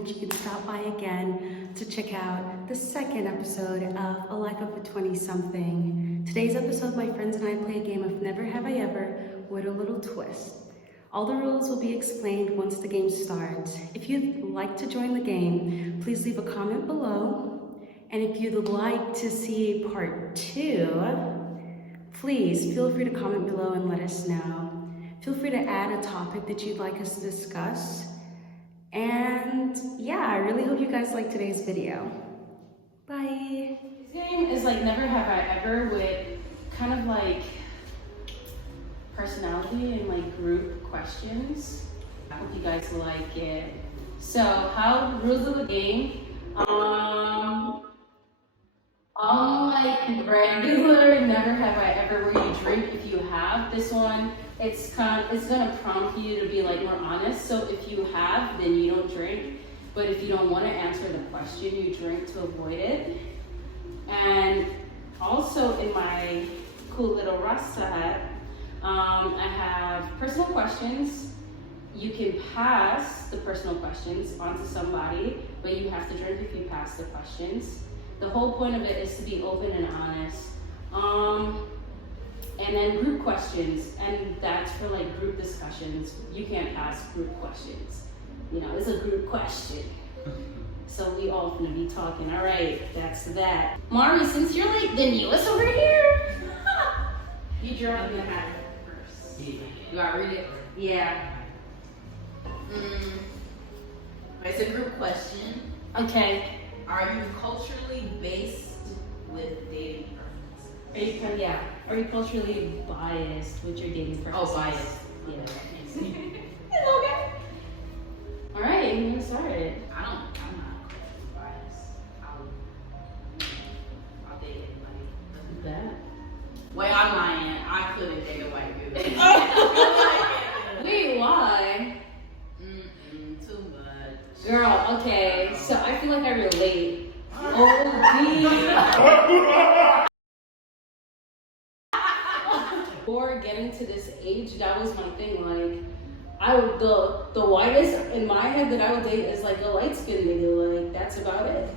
that you can stop by again to check out the second episode of A Life of a 20-something. Today's episode, my friends and I play a game of Never Have I Ever with a little twist. All the rules will be explained once the game starts. If you'd like to join the game, please leave a comment below. And if you'd like to see part 2, please feel free to comment below and let us know. Feel free to add a topic that you'd like us to discuss. And yeah, I really hope you guys like today's video. Bye. This game is like Never Have I Ever with kind of like personality and like group questions. I hope you guys like it. So how rules of the game? Unlike regular Never Have I Ever where you drink if you have, this one it's gonna prompt you to be like more honest. So if you have, then you don't drink. But if you don't want to answer the question, you drink to avoid it. And also in my cool little Rasta hat, I have personal questions. You can pass the personal questions onto somebody, but you have to drink if you pass the questions. The whole point of it is to be open and honest. And then group questions, and that's for like group discussions. You can't ask group questions. You know, it's a group question. So we all gonna be talking. All right, that's that. Mari, since you're like the newest over here, you draw the hat first. You gotta read it? Yeah. It's a group question. Okay. Are you culturally based with dating preferences? Are you culturally biased with your dating preferences? Oh, biased. Yeah. Okay. All right, you want to start it? I'm not culturally biased. I'll date anybody. That. Wait, I'm lying. I couldn't date a white dude. Wait, why? Too much. Girl, okay, so I feel like I relate. Before getting to this age, that was my thing. Like, the whitest in my head that I would date is like a light skinned nigga. Like, that's about it.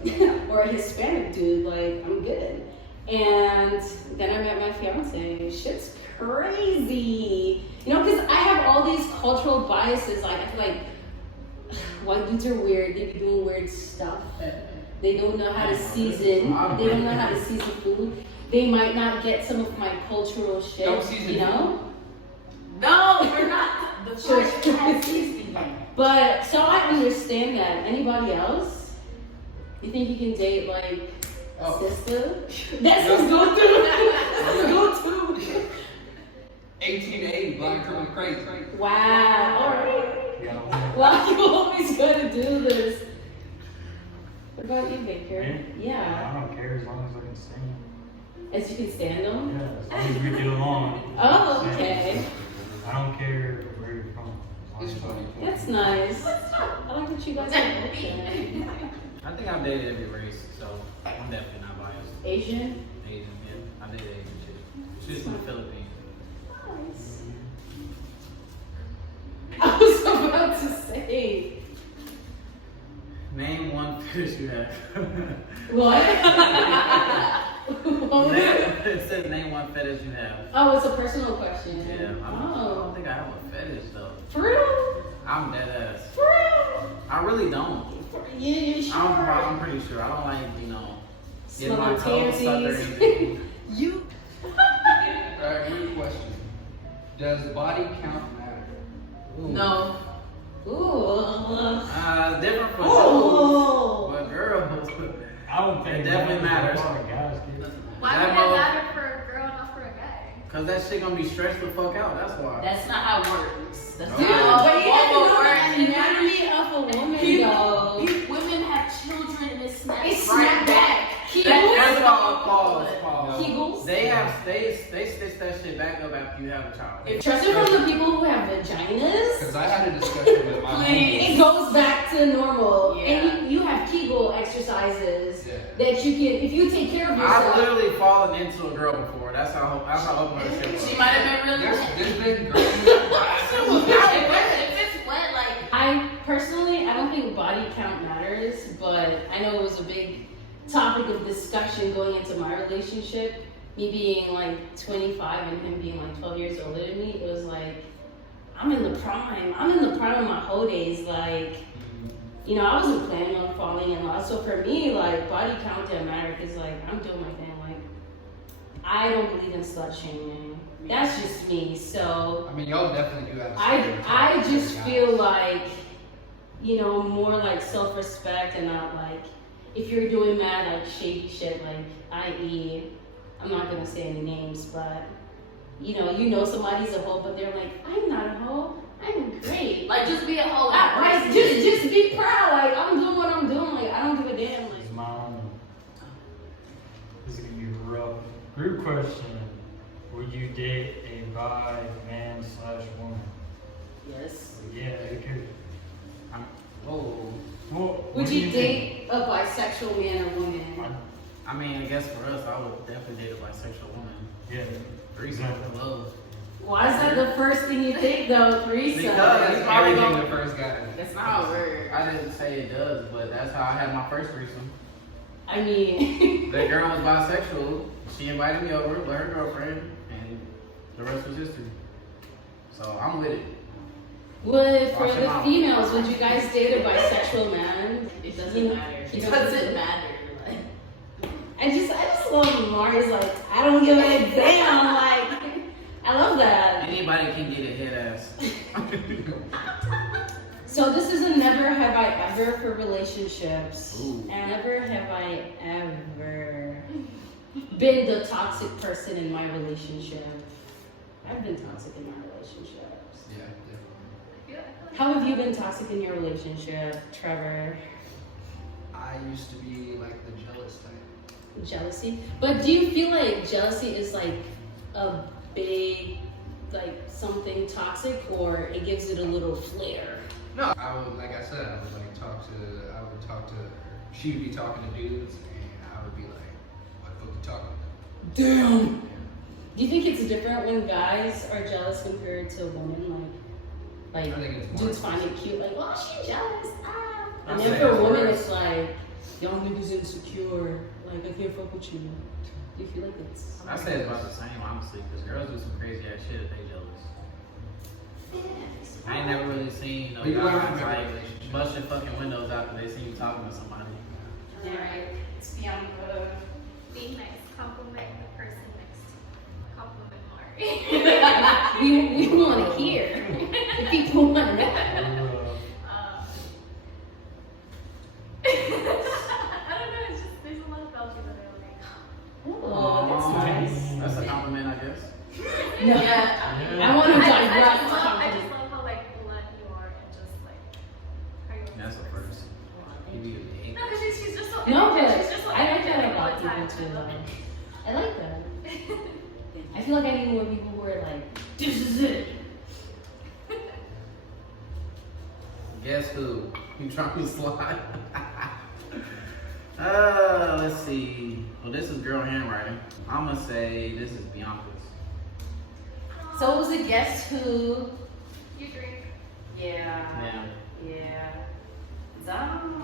Or a Hispanic dude. Like, I'm good. And then I met my fiance. Shit's crazy. You know, because I have all these cultural biases. Like, I feel like white dudes are weird. They be doing weird stuff. They don't know how to season. They don't know how to season food. They might not get some of my cultural shit. You know? No, we're not. The first has seasoning. But so I understand that. Anybody else? You think you can date like a sister? That's his go-to. That's his go-to. 1880, blind criminal crazy. Wow. All right. Well, you always gotta do this. What about you, Victor? Yeah. I don't care as long as I can stand. As you can stand them? Yeah, as long as we get along. Oh, okay. I don't care where you're from. It's funny. That's nice. I like that you guys are open. I think I've dated every race, so I'm definitely not biased. Asian? Asian, yeah. I dated Asian too. She's from the Philippines. Nice. I was about to say. Name one fetish you have. What? It says name one fetish you have. Oh, it's a personal question. Yeah. I don't think I have a fetish though. For real? I'm dead ass. For real? I really don't. Yeah, you sure? I'm pretty sure. I don't like, get my Smelling toes sucked or panties. anything. You. Alright, good question. Does body count matter? Ooh. No. Ooh. Different from Ooh. but girls. I don't think It definitely matters. A lot of guys get it. Why would it matter for a girl, not for a guy? Cause that shit gonna be stretched the fuck out. That's why. That's not how it works. That's Dude, not but you how have to know it the anatomy of a woman, though. Women have children and it snaps It's right snap back. That's Kegels? all pause. Kegels? They stitch that shit back up after you have a child. Especially from the people who have vaginas. Because I had a discussion with my It homie. goes back to normal. Yeah. And you have Kegel exercises Yeah. that you can, if you take care of I've yourself. literally fallen into a girl before. That's how open her shit was. She might have been really wet. There's been girls. If it's wet, like I don't think body count matters. but I know it was a big topic of discussion going into my relationship. Me being like 25 and him being like 12 years older than me, it was like, I'm in the prime. I'm in the prime of my whole days. Like, you know, I wasn't planning on falling in love. So for me, like, body count didn't matter because, like, I'm doing my thing. Like, I don't believe in slut shaming. That's just me. So I mean, y'all definitely do have. I just feel like, you know, more like self-respect and not like, if you're doing mad, like, shady shit, like, i.e., I'm not gonna say any names, but you know somebody's a hoe, but they're like, I'm not a hoe, I'm great. Like, just be a hoe. Like, just be proud. Like, I'm doing what I'm doing. Like, I don't give a damn. Like, This is mine. This is gonna be a rough group question. Would you date a bi man/woman? yes. Yeah, it could. Whoa. Well, Would what do you think? date a bisexual man or woman? I mean, I guess for us, I would definitely date a bisexual woman. Yeah. Threesome, love. Why is that the first thing you think though? Threesome. Because That's probably everything gonna- the first guy. It's not weird. I didn't say it does, but that's how I had my first threesome. I mean, The girl was bisexual. She invited me over with her girlfriend, and the rest was history. So I'm with it. would for Watch the him out. females, would you guys date a bisexual man? It doesn't matter. You It don't- doesn't matter. Like, I just love Mari's like, I don't give a damn. Like, I love that. Anybody can get a head ass. So this is a never have I ever for relationships. Ooh. And never have I ever been the toxic person in my relationship. I've been toxic in my relationships. Yeah, definitely. I feel like How have you been toxic in your relationship, Trevor? I used to be like the jealous type. Jealousy? But do you feel like jealousy is like a big, like something toxic, or it gives it a little flair? No, I would, like I said, I would like I would talk to her. She would be talking to dudes, and I would be like, what the fuck you talking about? Damn! Do you think it's different when guys are jealous compared to women? Like I think it's more dudes find it cute, like, oh, she's jealous, ah. And I'd then say for it's women, worse. it's like, y'all niggas insecure, like, I can't fuck with you. Do you feel like it's... I say it's about the same, honestly, because girls do some crazy ass shit if they jealous. I ain't never really seen no But you learn guys from every like relationship. bust your fucking windows after they see you talking to somebody. Yeah, right. It's beyond the... being nice, compliment the person next to you. Compliment Mari. we want to hear. The people want to know. I don't know, it's just, there's a lot about you that I like. Oh, that's nice. That's a compliment, I guess. No. yeah. I want to I digress. just love how like blunt you are and just like how you That's the first. You be a dick. No, because she's just so No, but she's just so I like that energetic about all the time. people too. I love it. I like that. I feel like I need more people who are like, this is it. Guess who? You trying to slide? Let's see. Well, this is girl handwriting. I'm gonna say this is Bianca's. So it was a guess who? You drink. Yeah. Yeah. Yeah. Zom.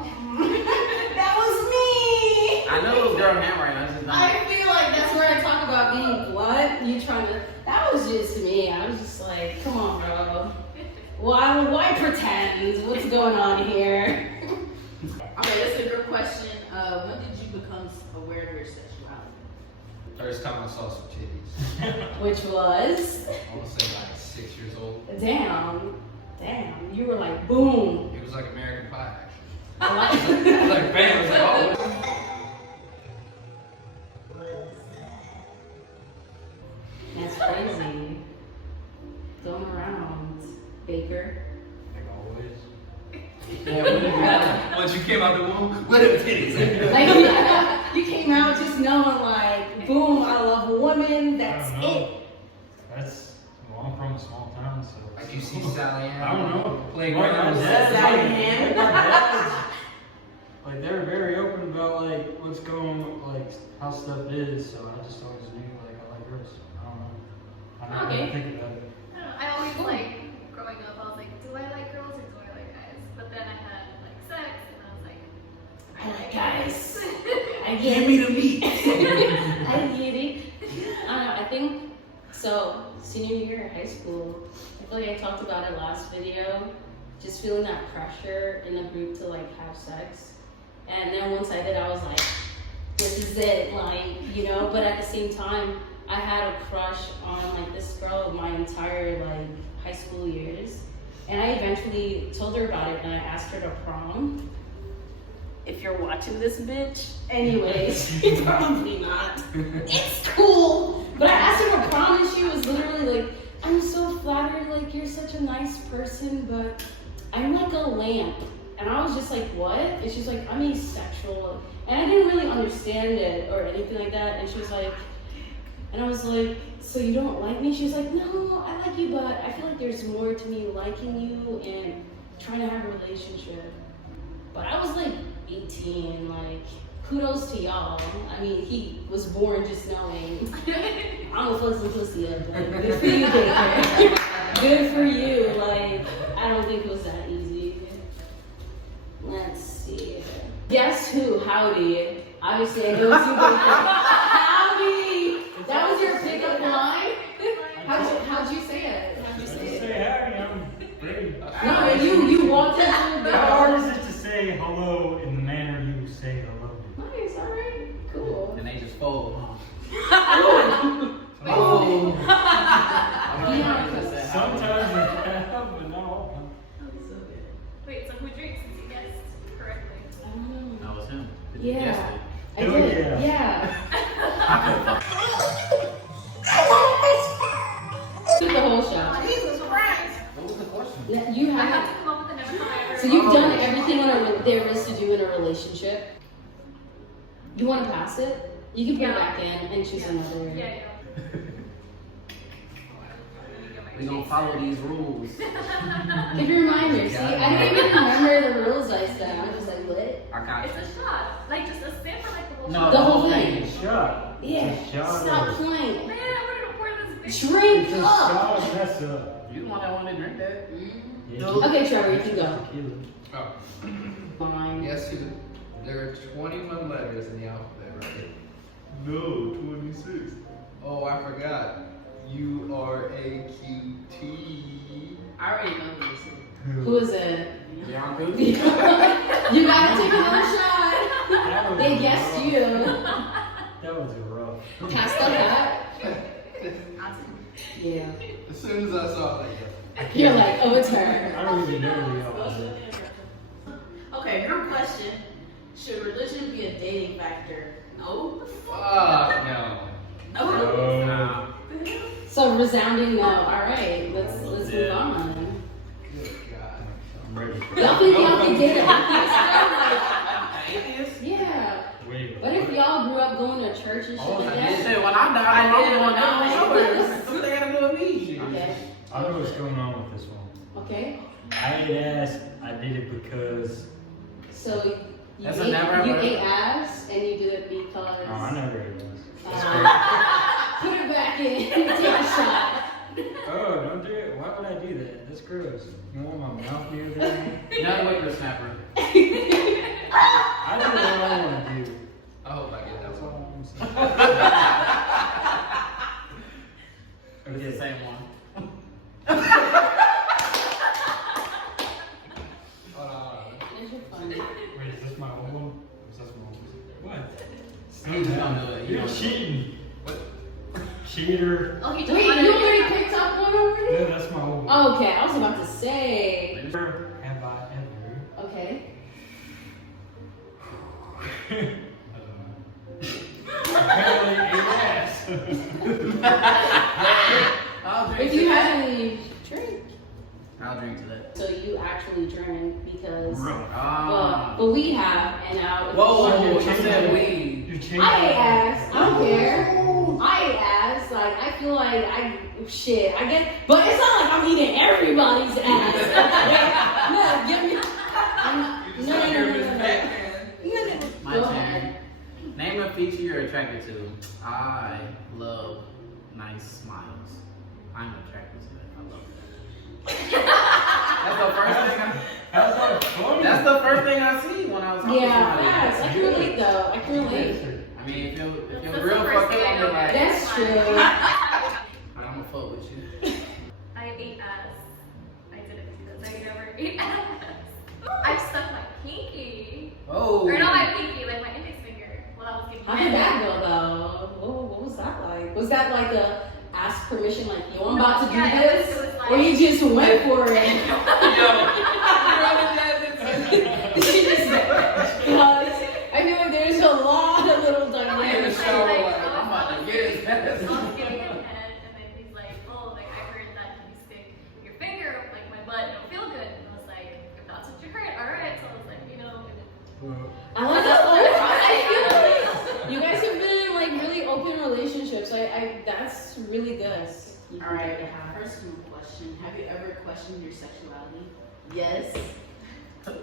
That was me. I know it was girl handwriting. I just don't. I feel like that's where I talk about being blunt. You trying to? That was just me. I was just like, come on, bro. Why pretend? What's going on here? Okay, that's a good question. When did you become aware of your sexuality? First time I saw some titties, Which was, I want to say like 6 years old. damn. You were like, boom. It was like American Pie, actually. I like It was like bam, it was like, oh. That's crazy. Going around, Baker. Like always. Once you came out the womb, let them titties in. Like you came out just knowing, like, boom, I love women. That's I don't know. it. That's, well, I'm from a small town, so. Like you see Sally Ann. I don't know. Playground. My dad's Sally like- Ann. my dad's- Like they're very open about like what's going, like how stuff is. So I just always knew like I like girls. I don't know. I never Okay. really think about it. I don't know. I always like growing up. I was like, do I like girls or do I like guys? But then I had like sex, and I was like, I I get Give it. me the meat. I get it. I don't know, I think, so, senior year of high school, I feel like I talked about it last video, just feeling that pressure in the group to like have sex. And then once I did, I was like, this is it, like, you know, but at the same time, I had a crush on like this girl my entire like high school years. And I eventually told her about it and I asked her to prom. If you're watching this, bitch. Anyways, probably not. It's cool. But I asked her to prom and she was literally like, I'm so flattered, like you're such a nice person, but I'm like a lamp. And I was just like, what? And she's like, I'm asexual. And I didn't really understand it or anything like that. And she was like, and I was like, so you don't like me? She was like, no, I like you, but I feel like there's more to me liking you and trying to have a relationship. But I was like 18, like, kudos to y'all. I mean, he was born just knowing. I'm a fussy pussy up. Like, good for you, Baker. Good for you. Like, I don't think it was that easy. Let's see. Guess who? Howdy. Obviously, I know it's you, Baker. Howdy. That was your pickup line? How'd you say it? How'd you say it? Say howdy, I'm ready. No, you walked into the How hard is it to say hello in the manner you say hello? Nice, alright, cool. And they just fold, huh? Oh. Yeah. Sometimes you have, but not all. Wait, so who drinks since you guessed correctly? That was him. Yeah. I Oh, did. yeah. Yeah. Took the whole shot. Jesus Christ! What was the question? You I have had to come up with a never have I ever. so you've done everything there is to do in a relationship. You want to pass it? You can put it back in and choose another. Yeah. We gonna follow these rules. Give you a reminder. See, I didn't even remember the rules I said. I'm just like, what? I got It's a shot. Like just a sip or like the whole No, shot? The whole thing. Shot. Yeah. It's a shot Stop of- playing. Man, I wanted to pour this bitch. Drink It's a up. shot of mess up. You the one that wanted to drink that. Yeah, Okay, Trevor, you can go. tequila. Oh, Fine. guess who? There are 21 letters in the alphabet, right? No, 26. Oh, I forgot. U-R-A-Q-T. I already know who this is. Who is it? Bianca. You gotta take another shot. That was They guessed rough. you. That was rough. Pass the hat. Yeah. As soon as I saw it, like, You're like, oh, it's her. I don't even know the opposite. Okay, your question. Should religion be a dating factor? No. fuck no. No. Nah. So resounding no. All right, let's move Yeah. on. Good God. I'm ready. Y'all think y'all can get it? Atheist? Yeah. Wait. What if y'all grew up going to church and shit Oh, like I that? said when I die, I'm going down. What they gotta do with me? Okay. I know what's going on with this one. Okay. I ate ass. I did it because. So you That's a never you ever- ate ass and you did it because. Oh, I never ate ass. Put it back in. Take a shot. Oh, don't do it. Why would I do that? That's gross. You want my mouth near there? Another whippersnapper. I do what I want to do. I hope I get that That's one. all I'm saying. It's the Okay. same one. Hold on. These are funny. Wait, is this my old one? Is this my old one? What? He just don't do it. He You're don't do it. cheating. What? Cheater. Oh, he just Wait, wanted you to already get picked up one already? Yeah, that's my old one. Okay, I was about to say. Never have I ever. Okay. Apparently ate ass. I'll drink If to you that. have any drink. I'll drink to that. So you actually drank because. Ah. But we have, and now. Whoa, you Change said it. weed. You changed I ate it. ass. I don't care. I ate ass. Like, I feel like shit, I get. But it's not like I'm eating everybody's ass. No, give me. No. My Go turn. ahead. Name a feature you're attracted to. I love nice smiles. I'm attracted to it. I love that. That's the first thing I see when I was talking to Yeah, somebody. facts. I can relate though. I can relate. I mean, if you're That's real the first fucked thing up, I I'm know. like, That's true. I'm gonna fuck with you. I ate ass. I didn't do this. I never ate ass. I stuck my pinky. Oh. Or not my pinky, like my index finger. While I was getting How did that go though? What was that like? Was that like a ask permission, like, yo, I'm about to do Yeah, this? it was like, Or you just went for it? She just, I feel like there's a lot of little dynamics. I'm about to get his I ass. was giving him head, and then he's like, oh, like I heard that you stick your finger up like my butt, it'll feel good. And I was like, if that's what you heard, alright. So I was like, I like that. I feel like you guys have been in like really open relationships. That's really good. All right, personal question. Have you ever questioned your sexuality? Yes.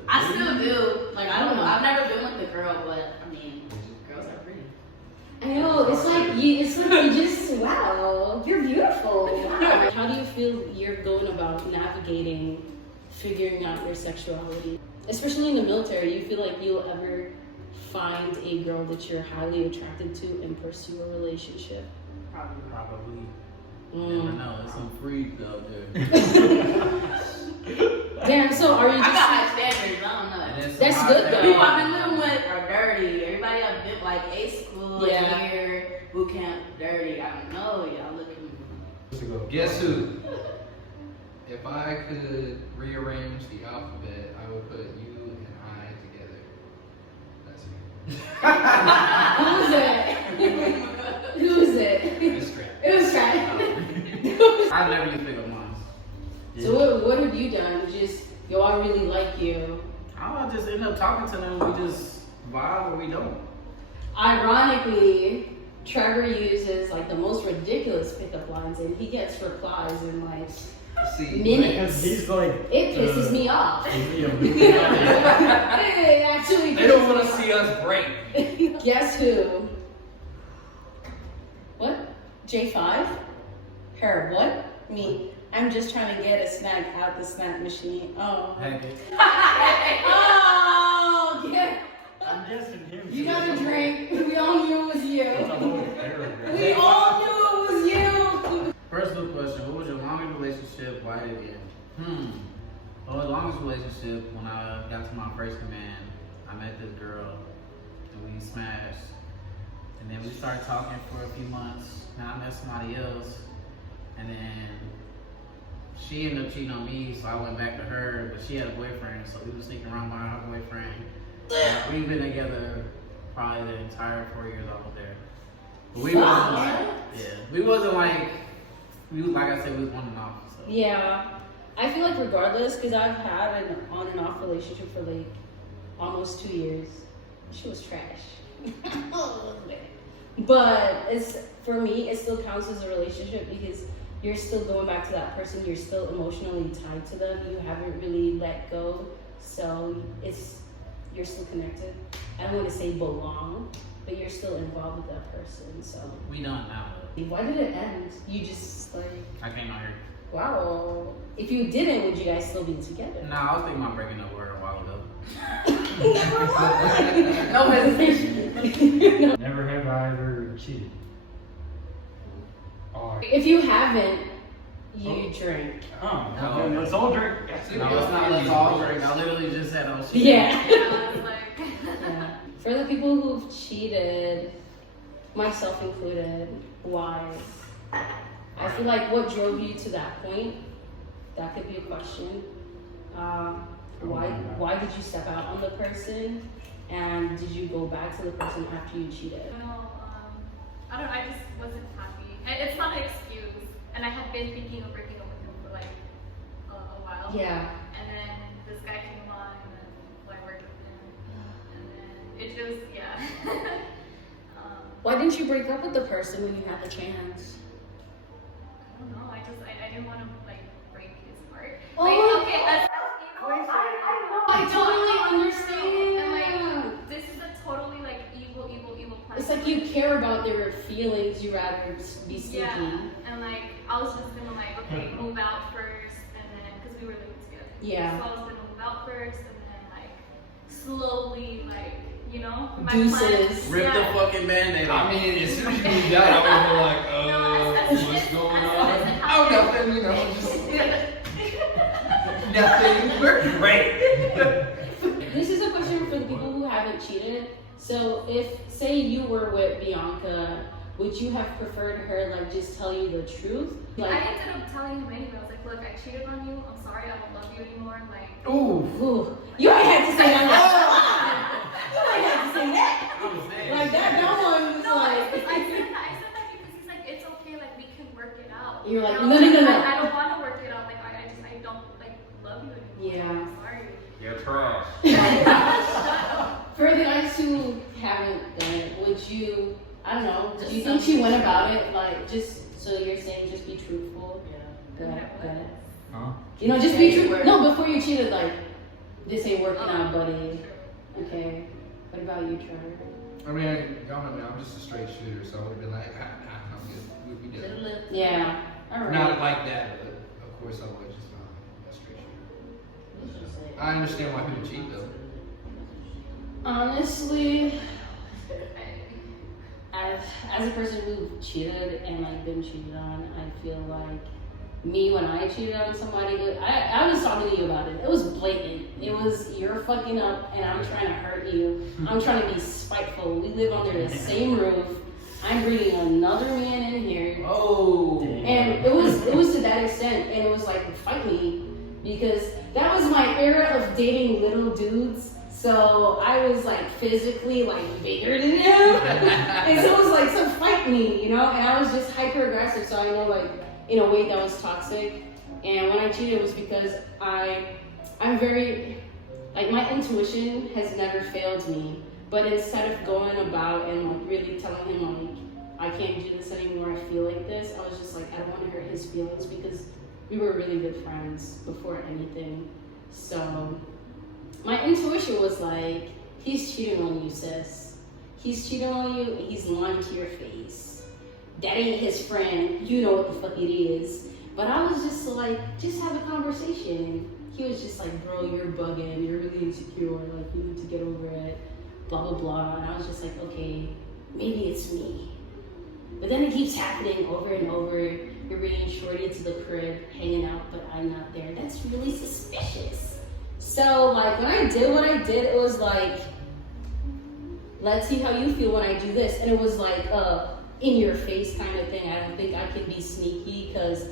I still do. Like, I don't know. I've never been with a girl, but I mean, girls are pretty. I know, it's like you just, wow, you're beautiful. Wow. How do you feel you're going about navigating, figuring out your sexuality? Especially in the military, you feel like you'll ever find a girl that you're highly attracted to and pursue a relationship? Probably. Never know. There's some freaks out there. Damn, so are you I got just... high standards. I don't know. That's good though. People I've been living with are dirty. Everybody I've been like A school, Yeah. year, boot camp, dirty. I don't know. Y'all look at me. Guess who? If I could rearrange the alphabet, I would put you and I together. That's you. Who's it? It's great. It was Trey. I never used to pick up mine. So what have you done? Just, yo, I really like you. I just end up talking to them. We just vibe or we don't. Ironically, Trevor uses like the most ridiculous pickup lines and he gets replies in like See, minutes. He's like, It pisses me off. yeah. It actually they don't want to see us break. Guess who? What? J5? Her what? Me. I'm just trying to get a snack out the snack machine. Oh. Heck, Oh, yeah. I'm guessing him. You got a drink. We all knew it was It's a you. whole paragraph. We all knew it was you. Personal question: what was your longest relationship? Why did it end? Well, the longest relationship when I got to my first command, I met this girl and we smashed, and then we started talking for a few months. Now I met somebody else, and then she ended up cheating on me, so I went back to her, but she had a boyfriend, so we were sneaking around by her boyfriend. We've been together probably the entire 4 years I was there. But we wasn't like, like I said, we was on and off. So. Yeah. I feel like regardless, because I've had an on and off relationship for like almost 2 years. She was trash. But it's, for me, it still counts as a relationship because you're still going back to that person. You're still emotionally tied to them. You haven't really let go. So you're still connected. I don't want to say belong, but you're still involved with that person. So We done now. why did it end? You just like, I came out here. wow. If you didn't, would you guys still be together? Nah, I was thinking about breaking up with her a while ago. No hesitation. Never have I ever cheated. Or, If you haven't, you drink. oh, No. let's all drink. No, it's not let's all drink. I literally just said I was cheating. Yeah. I was like, Yeah. For the people who've cheated, myself included, why? I feel like what drove you to that point, that could be a question. Why did you step out on the person? And did you go back to the person after you cheated? I just wasn't happy. And it's not an excuse. And I had been thinking of breaking up with him for like a while. Yeah. And then this guy came along and then I worked with him. And then it just, yeah. Why didn't you break up with the person when you had the chance? I don't know. I didn't want to like break his heart. Oh Like, my okay, God. I totally understand. And like, this is a totally like evil plan. It's like you care about their feelings, you rather be sneaky. Yeah, and like I was just gonna like, okay, move out first, and then because we were living together. Yeah. So I was gonna move out first, and then like slowly, like you know, my Deuces. plans. Rip the fucking band-aid off. I mean, as soon as you moved out, I would have been like, what's going on? Oh, nothing, you know, just nothing. We're great. This is a question for the people who haven't cheated. So if, say you were with Bianca, would you have preferred her like just tell you the truth? I Like, ended up telling him anyway. I was like, look, I cheated on you. I'm sorry. I don't love you anymore. Like, Ooh. ooh, you ain't had to say that. You ain't had to say that. Like that one was no, I like. said that because he's like, it's okay. Like, we can work it out. You're like, And I no, was no, no, like, no. I don't want to work it out. Like, I don't like love you anymore. Yeah. I'm sorry. You're trash. For the guys who haven't done it, would you, I don't know, do you Just think she something went to about say. it, like, just, so you're saying just be truthful? Yeah. Good, Yeah. good. Huh? You know, just be Yeah, true. you No, before you cheated, like, this ain't working out, buddy. True. Okay. What about you, Trevor? I mean, y'all know me, I'm just a straight shooter, so I would have been like, I'm good. We'll be Should've done. lived. Yeah. All right. Not like that, but of course I would just a straight shooter. You should've said- I understand why people cheat though. Honestly, as a person who cheated and like been cheated on, I feel like me when I cheated on somebody, I was talking to you about it. It was blatant. It was you're fucking up and I'm trying to hurt you. I'm trying to be spiteful. We live under the same roof. I'm bringing another man in here. Oh. And it was to that extent, and it was like fight me because that was my era of dating little dudes. So I was like physically like bigger than him, and so it was like so fight me, you know. And I was just hyper aggressive, so I know like in a way that was toxic. And when I cheated, it was because I'm very like my intuition has never failed me. But instead of going about and like really telling him like I can't do this anymore, I feel like this, I was just like I don't want to hurt his feelings because we were really good friends before anything. So my intuition was like, he's cheating on you, sis. He's cheating on you, he's lying to your face. That ain't his friend, you know what the fuck it is. But I was just like, just have a conversation. He was just like, bro, you're bugging, you're really insecure, like you need to get over it, blah, blah, blah. And I was just like, okay, maybe it's me. But then it keeps happening over and over. You're bringing Shorty to the crib, hanging out, but I'm not there. That's really suspicious. So, like, when I did what I did, it was like, let's see how you feel when I do this. And it was like in your face kind of thing. I don't think I can be sneaky because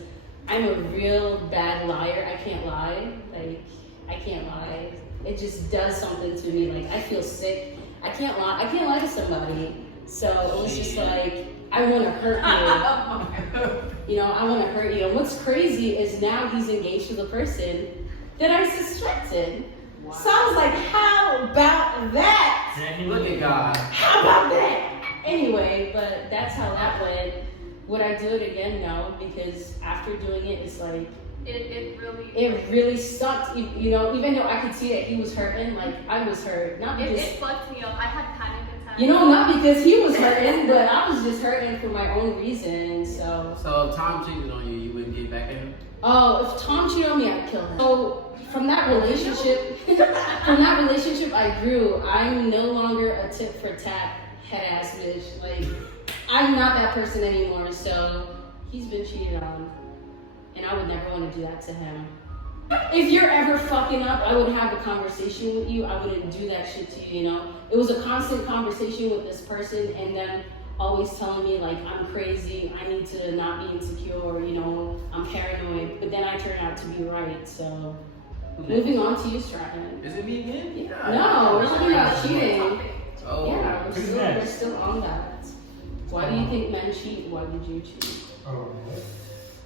I'm a real bad liar. I can't lie. Like, I can't lie. It just does something to me. Like, I feel sick. I can't lie. I can't lie to somebody. So it was just like, I want to hurt you. You know, I want to hurt you. And what's crazy is now he's engaged to the person that I suspected. Wow. So I was like, how about that? Look at God. How about that? Anyway, but that's how that went. Would I do it again? No, because after doing it, it's like, it really sucked. You know, even though I could see that he was hurting, like I was hurt. Not because It fucked me up. I had panic attacks. you know, not because he was hurting, but I was just hurting for my own reason. So So if Tom cheated on you, you wouldn't get back at him? oh, if Tom cheated on me, I'd kill him. So from that relationship, I grew. I'm no longer a tit for tat head ass bitch. Like I'm not that person anymore. So he's been cheated on, and I would never want to do that to him. If you're ever fucking up, I would have a conversation with you. I wouldn't do that shit to you, you know? It was a constant conversation with this person and then always telling me like I'm crazy, I need to not be insecure, you know, I'm paranoid. But then I turned out to be right, so. Moving on to you, Stratton. Is it me again? No, we're talking about cheating. Oh. Yeah, Who's we're next? still on that. Why do you think men cheat? Why did you cheat? Oh,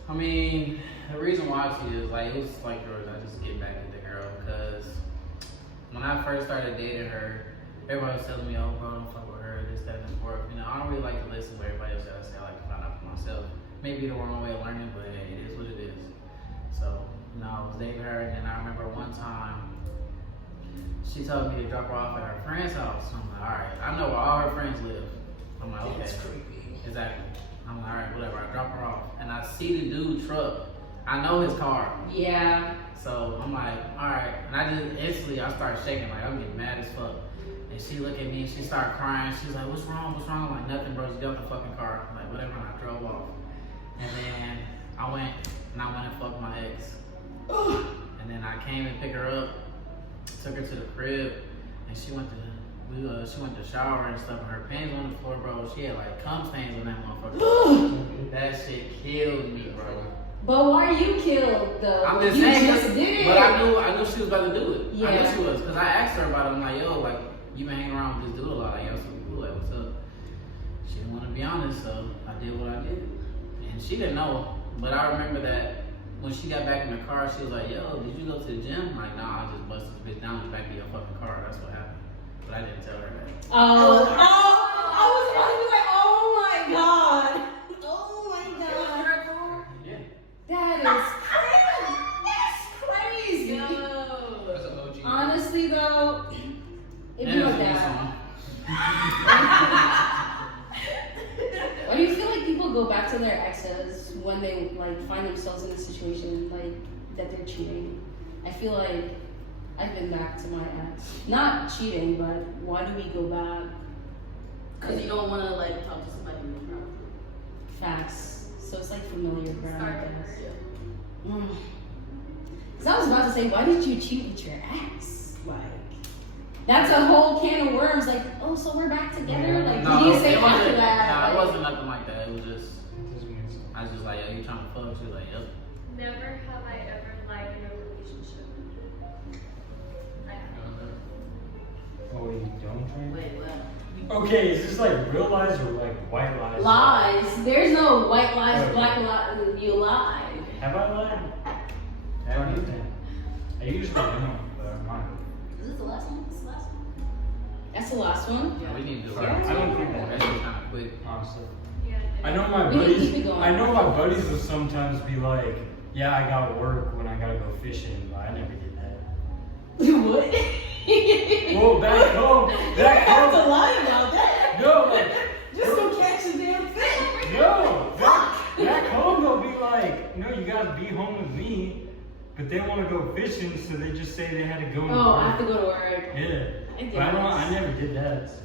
I mean, the reason why I cheated is like, it was like yours, I just get back with the girl because when I first started dating her, everybody was telling me, oh bro, don't fuck with her, this, that, and the fourth. You know, I don't really like to listen to what everybody else has to say. I like to find out for myself. Maybe the wrong way of learning, but hey, it is what it is. So, you know, I was dating her, and then I remember one time, she told me to drop her off at her friend's house. I'm like, alright, I know where all her friends live. I'm like, okay. It's creepy. Exactly. I'm like, alright, whatever. I drop her off, and I see the dude truck. I know his car. Yeah. So I'm like, all right. And I just instantly, I start shaking. Like, I'm getting mad as fuck. And she looked at me and she started crying. She's like, what's wrong? What's wrong? I'm like, nothing, bro. Just get out the fucking car. I'm like, whatever. And I drove off. And then I went and fucked my ex. And then I came and picked her up, took her to the crib, and she went to shower and stuff. And her pants on the floor, bro. She had like cum stains on that motherfucker. That shit killed me, bro. But why are you killed though? I'm just you saying, just did it. but I knew she was about to do it. I Yeah. knew she was, cause I asked her about it. I'm like, yo, like you been hanging around with this dude a lot, like yo, so cool, like what's up? She didn't want to be honest, so I did what I did, and she didn't know. But I remember that when she got back in the car, she was like, yo, did you go to the gym? I'm like, nah, I just busted this bitch down in the back of your fucking car. That's what happened. But I didn't tell her that. Oh, I was about to be like, oh my god. Oh my god. Yeah. That is crazy. That's crazy. That's an OG. Honestly though, if And you know it's a new that. song. Why do you feel like people go back to their exes when they like find themselves in a situation like that they're cheating? I feel like I've been back to my ex. Not cheating, but why do we go back? Because you don't want to like talk to somebody new, probably. Facts. So it's like familiar ground, I Start guess. over. Because I was about to say, why did you cheat with your ex? Like, that's a whole can of worms. Like, oh, so we're back together? Like, No, you didn't say it wasn't- after that. Nah, it like- wasn't nothing like that. It was just, It doesn't make sense. I was just like, yo, you trying to fuck? She was like, yep. Never have I ever lied in a relationship. I haven't. Oh, you don't drink? Wait, what? Okay, is this like real lies or like white lies? Lies. There's no white lies, Oh. black lies. You lied. Have I lied? I don't think. I usually don't, but I'm not. Is this the last one? This is the last one? That's the last one. Yeah, we need to do Yeah, I don't think that- That's kind of quick. Honestly. Yeah. I know my We can buddies. keep it going. I know my buddies will sometimes be like, "Yeah, I got work when I gotta go fishing," but I never did that. What? Well, back home, back have to home. lie about that. No, like, Just to catch a damn fish. no. Back home they'll be like, "No, you gotta be home with me," but they want to go fishing, so they just say they had to go. Oh, I and have to work. go to work. Yeah, I but I never did that. So.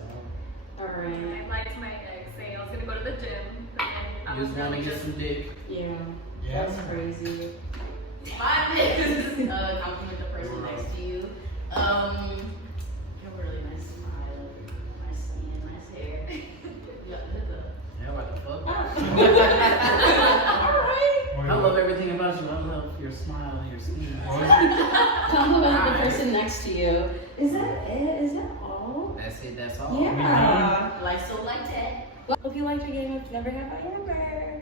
Alright. I lied to my ex saying I was gonna go to the gym, but then I You was just want really to get just some dick. Yeah. Yeah. That's crazy. 5 minutes. Compliment the person next to you. You have a really nice smile, nice skin, nice hair. Yeah, Yeah, what the fuck? Alright. I love everything about you. I love your smile and your skin. Compliment the person next to you. Is that it? Is that all? That's it. That's all. Yeah. like so like that. Hope you liked your game of Never Have I Ever.